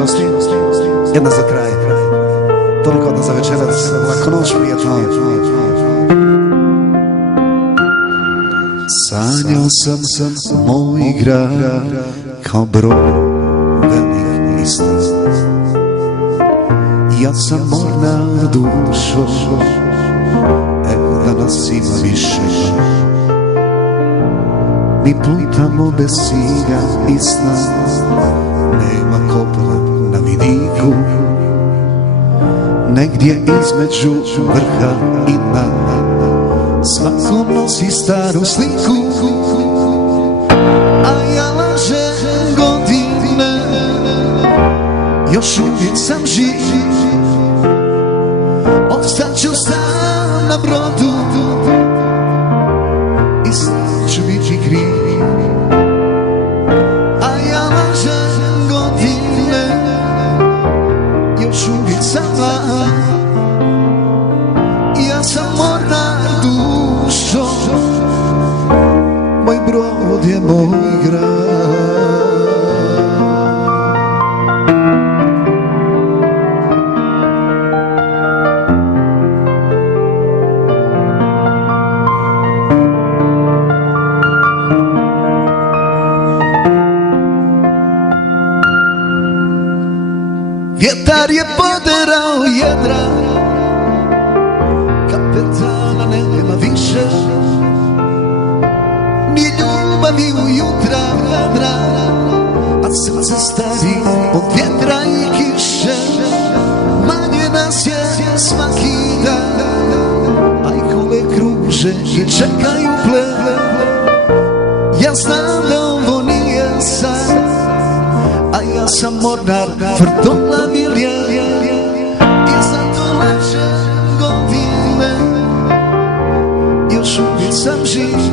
gosti, jedna za kraj, toliko jedna za večerac, lako noć, prijetno. Sanjao sam moj grad kao brodanih lista. Ja sam mornar dušo, danas ima više. Mi plutamo bez cilja i sna, nema kopla na vidiku. Negdje između vrha i dna, svako nosi staru sliku. A ja lažem godine, još uvijek sam živ. Ostat ću sam na brodu i sam ću biti kriv. A ja lažem godine, još uvijek sam mlad. Ja sam mornar dušo, moj brod je moj grad. Vjetar je poderao jedra, kapetana nema više, ni ljubavi ujutra vedra, a srce stari od vjetra i kiše. Manje nas je svaki dan, a i kole kruže i čekaju pleve. Ja znam da ovo nije san, a ja sam mornar tvrdoglav i lijev. I zato lažem godine, još uvijek sam živ.